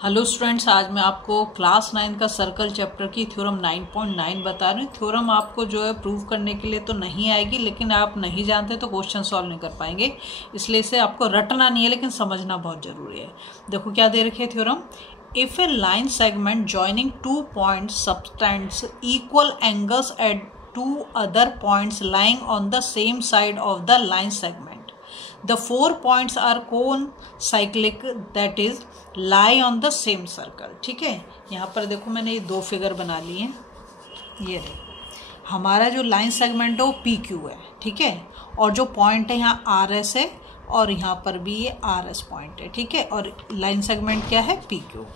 Hello students, आज मैं आपको क्लास 9 का सर्कल चैप्टर की थ्योरम 9.9 बता रही हूँ। थ्योरम आपको जो है प्रूव करने के लिए तो नहीं आएगी, लेकिन आप नहीं जानते तो क्वेश्चन सॉल्व नहीं कर पाएंगे, इसलिए इसे आपको रटना नहीं है लेकिन समझना बहुत ज़रूरी है। देखो क्या दे रखी है theorem. If a line segment joining two points subtends equal angles at two other points lying on the same side of the line segment, the 4 points are concyclic, that is lie on the same circle। ठीक है, यहाँ पर देखो मैंने ये दो figure बना लिए हैं। ये देखो हमारा जो लाइन सेगमेंट है वो पी क्यू है, ठीक है, और जो पॉइंट है यहाँ आर एस है और यहाँ पर भी ये आर एस पॉइंट है, ठीक है, और लाइन सेगमेंट क्या है पी क्यू।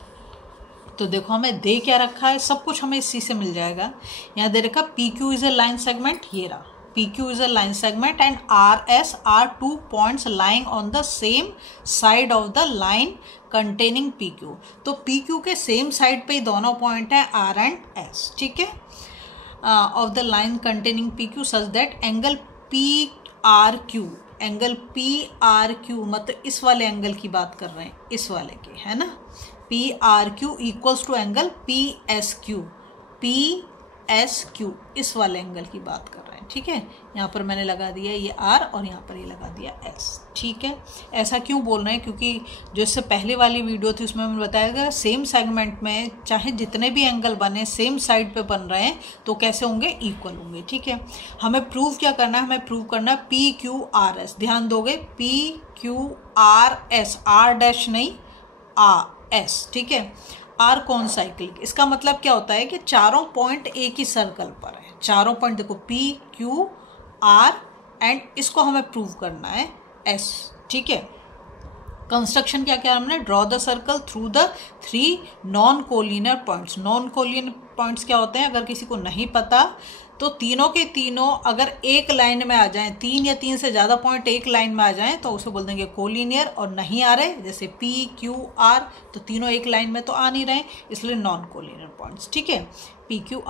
तो देखो हमें दे क्या रखा है, सब कुछ हमें इसी से मिल जाएगा। यहाँ दे रखा P Q is a line segment, ये रहा PQ is a line segment and RS are two points lying on the same side of the line containing PQ। तो PQ के सेम साइड पे ही दोनों पॉइंट है R and S, ठीक है, of the line containing PQ such that angle PRQ, angle PRQ मतलब इस वाले एंगल की बात कर रहे हैं, इस वाले की, है ना, PRQ equals to angle PSQ, PSQ इस वाले एंगल की बात कर रहे हैं, ठीक है। यहाँ पर मैंने लगा दिया ये R और यहाँ पर ये लगा दिया S, ठीक है। ऐसा क्यों बोल रहे हैं, क्योंकि जो इससे पहले वाली वीडियो थी उसमें मैंने बताया गया सेम सेगमेंट में चाहे जितने भी एंगल बने सेम साइड पे बन रहे हैं तो कैसे होंगे, इक्वल होंगे, ठीक है। हमें प्रूव क्या करना है, हमें प्रूव करना है PQRS, ध्यान दोगे PQRS, R डैश नहीं RS, ठीक है। आर कौन साइक्लिक, इसका मतलब क्या होता है कि चारों पॉइंट एक ही सर्कल पर है, चारों पॉइंट देखो P Q R एंड इसको हमें प्रूव करना है S, ठीक है। कंस्ट्रक्शन क्या क्या हमने, draw the circle through the 3 non collinear points. Non collinear points क्या होते हैं, अगर किसी को नहीं पता तो तीनों के तीनों अगर एक लाइन में आ जाएं, 3 या 3 से ज़्यादा पॉइंट एक लाइन में आ जाएं तो उसे बोल देंगे कोलिनियर, और नहीं आ रहे जैसे P Q R तो तीनों एक लाइन में तो आ नहीं रहे, इसलिए नॉन कोलिनियर पॉइंट्स, ठीक है। P Q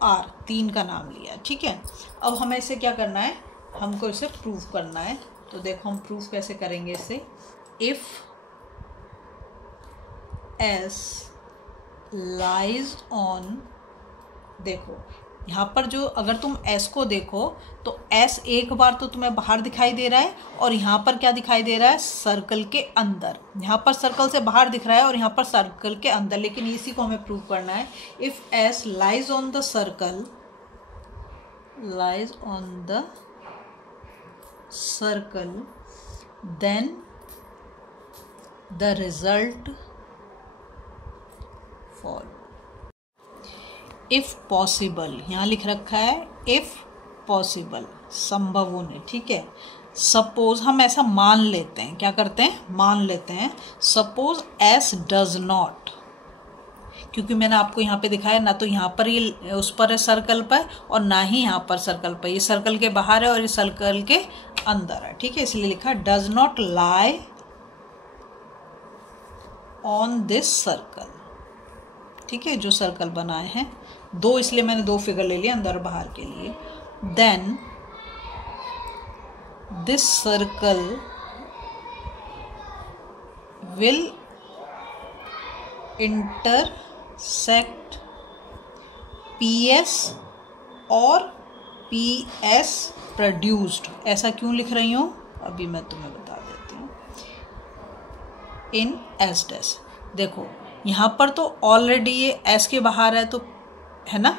R 3 का नाम लिया, ठीक है। अब हमें इसे क्या करना है, हमको इसे प्रूव करना है। तो देखो हम प्रूव कैसे करेंगे इसे। इफ S लाइज ऑन, देखो यहाँ पर जो अगर तुम S को देखो तो S एक बार तो तुम्हें बाहर दिखाई दे रहा है और यहाँ पर क्या दिखाई दे रहा है, सर्कल के अंदर। यहाँ पर सर्कल से बाहर दिख रहा है और यहाँ पर सर्कल के अंदर, लेकिन इसी को हमें प्रूव करना है। If S lies on the circle, lies on the circle, then the result follow. If possible यहाँ लिख रखा है, इफ़ पॉसिबल संभव होने, ठीक है। सपोज हम ऐसा मान लेते हैं, क्या करते हैं, मान लेते हैं। सपोज S डज नॉट, क्योंकि मैंने आपको यहाँ पे दिखाया ना तो यहाँ पर ये उस पर है सर्कल पर और ना ही यहाँ पर सर्कल पर, ये सर्कल के बाहर है और ये सर्कल के अंदर है, ठीक है, इसलिए लिखा does not lie on this circle, ठीक है, जो सर्कल बनाए हैं दो, इसलिए मैंने दो फिगर ले लिए अंदर और बाहर के लिए। Then this circle will intersect PS और PS प्रोड्यूस्ड। ऐसा क्यों लिख रही हूँ अभी मैं तुम्हें बता देती हूँ। इन S डैश, देखो यहाँ पर तो ऑलरेडी ये S के बाहर है तो है ना,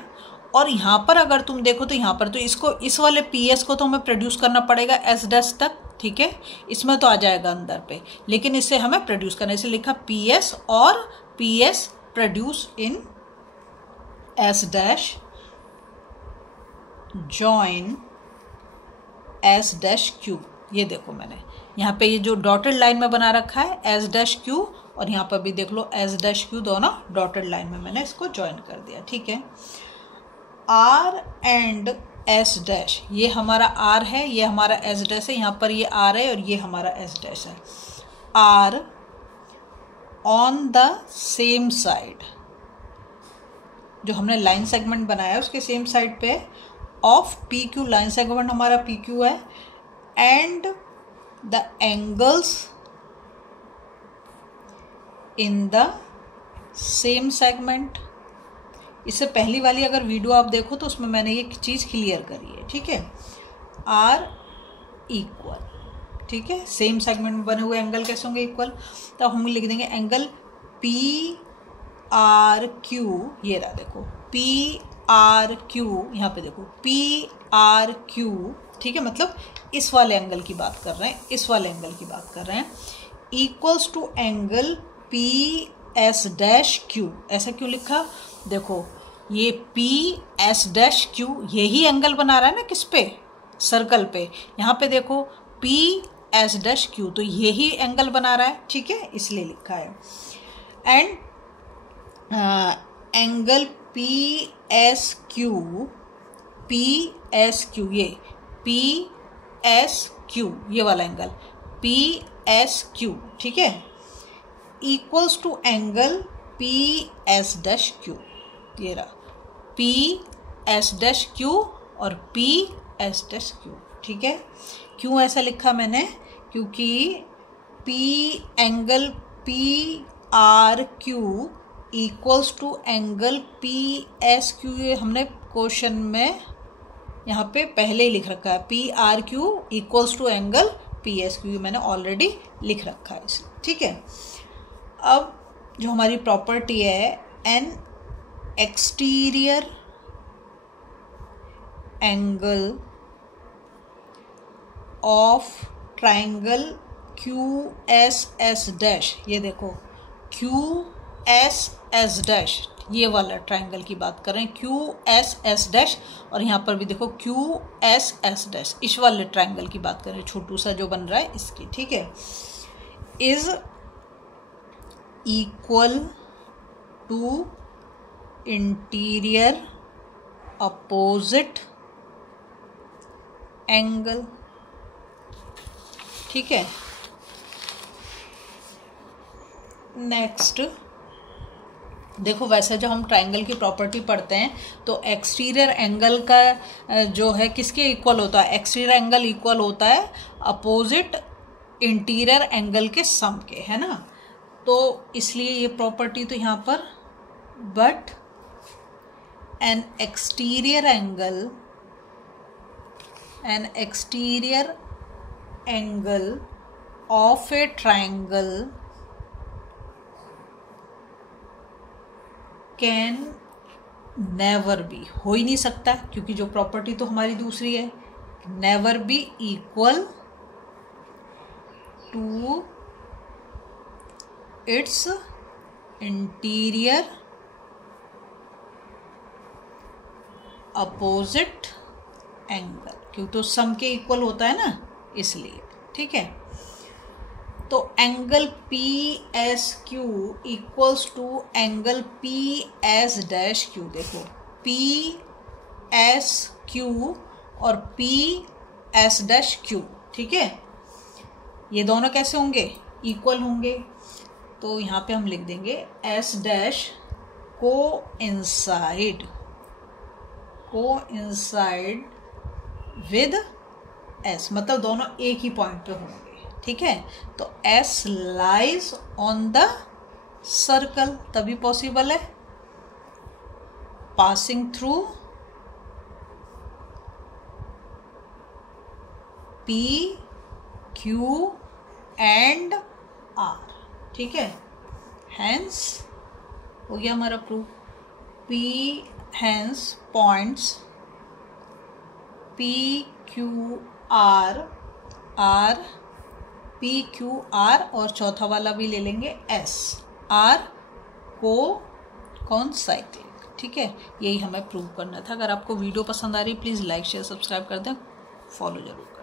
और यहाँ पर अगर तुम देखो तो यहाँ पर तो इसको, इस वाले PS को तो हमें प्रोड्यूस करना पड़ेगा S डैश तक, ठीक है, इसमें तो आ जाएगा अंदर पे, लेकिन इसे हमें प्रोड्यूस करना है, इसे लिखा PS और PS produce in S dash join S dash Q। ये देखो मैंने यहाँ पे ये जो डॉटेड लाइन में बना रखा है S डैश Q, और यहाँ पर भी देख लो S डैश Q, दोनों डॉटेड लाइन में मैंने इसको ज्वाइन कर दिया, ठीक है। R एंड S डैश, ये हमारा R है, ये हमारा S डैश है, यहाँ पर ये R है और ये हमारा S डैश है। R on the same side, जो हमने लाइन सेगमेंट बनाया है उसके सेम साइड पे ऑफ PQ, लाइन सेगमेंट हमारा PQ है, and the angles in the same segment. इससे पहली वाली अगर वीडियो आप देखो तो उसमें मैंने ये चीज़ क्लियर करी है, ठीक है। आर इक्वल, ठीक है, सेम सेगमेंट में बने हुए एंगल कैसे होंगे इक्वल, तो हम लिख देंगे एंगल पी आर क्यू, ये रहा देखो पी आर क्यू, यहाँ पे देखो पी आर क्यू, ठीक है, मतलब इस वाले एंगल की बात कर रहे हैं, इस वाले एंगल की बात कर रहे हैं, equals to angle P S dash Q. ऐसा क्यों लिखा, देखो ये पी एस डैश क्यू यही एंगल बना रहा है ना, किस पे, सर्कल पे, यहाँ पे देखो पी एस डैश क्यू, तो यही एंगल बना रहा है, ठीक है, इसलिए लिखा है। And angle P S Q, ये पी एस क्यू, ये वाला एंगल पी एस क्यू, ठीक है, equals to angle P S dash Q, ये रहा पी एस डैश क्यू और पी एस डैश क्यू, ठीक है। क्यों ऐसा लिखा मैंने, क्योंकि P angle P R Q equals to angle P S Q, ये हमने क्वेश्चन में यहाँ पे पहले ही लिख रखा है, P R Q equals to angle P S Q, मैंने ऑलरेडी लिख रखा है इसलिए, ठीक है। अब जो हमारी प्रॉपर्टी है, N exterior angle of triangle Q S S dash, ये देखो क्यू एस एस डैश, ये वाला ट्राइंगल की बात कर रहे हैं, क्यू एस एस डैश, और यहाँ पर भी देखो क्यू एस एस डैश, इस वाले ट्राइंगल की बात कर रहे हैं, छोटू सा जो बन रहा है इसकी, ठीक है, is equal to interior opposite angle, ठीक है। नेक्स्ट देखो, वैसे जो हम ट्राइंगल की प्रॉपर्टी पढ़ते हैं तो एक्सटीरियर एंगल का जो है किसके इक्वल होता है, एक्सटीरियर एंगल इक्वल होता है अपोजिट इंटीरियर एंगल के सम के, है ना। तो इसलिए ये प्रॉपर्टी तो यहाँ पर, but N exterior angle of A triangle can never be, हो ही नहीं सकता, क्योंकि जो प्रॉपर्टी तो हमारी दूसरी है, never be equal to its interior opposite angle, क्यों तो सम के इक्वल होता है ना, इसलिए, ठीक है। तो angle P S Q equals to angle P S dash Q, देखो पी एस क्यू और पी एस डैश क्यू, ठीक है, ये दोनों कैसे होंगे, इक्वल होंगे। तो यहाँ पे हम लिख देंगे एस डैश को इंसाइड विद एस, मतलब दोनों एक ही पॉइंट पे होंगे, ठीक है। तो S lies on the circle, तभी पॉसिबल है, passing through P Q and R, ठीक है। हेंस हो गया हमारा proof, P hence points P Q R P Q R, और चौथा वाला भी ले लेंगे एस आर को कॉन्साइक्लिक, ठीक है। यही हमें प्रूव करना था। अगर आपको वीडियो पसंद आ रही है प्लीज़ लाइक शेयर सब्सक्राइब कर दें, फॉलो जरूर करें।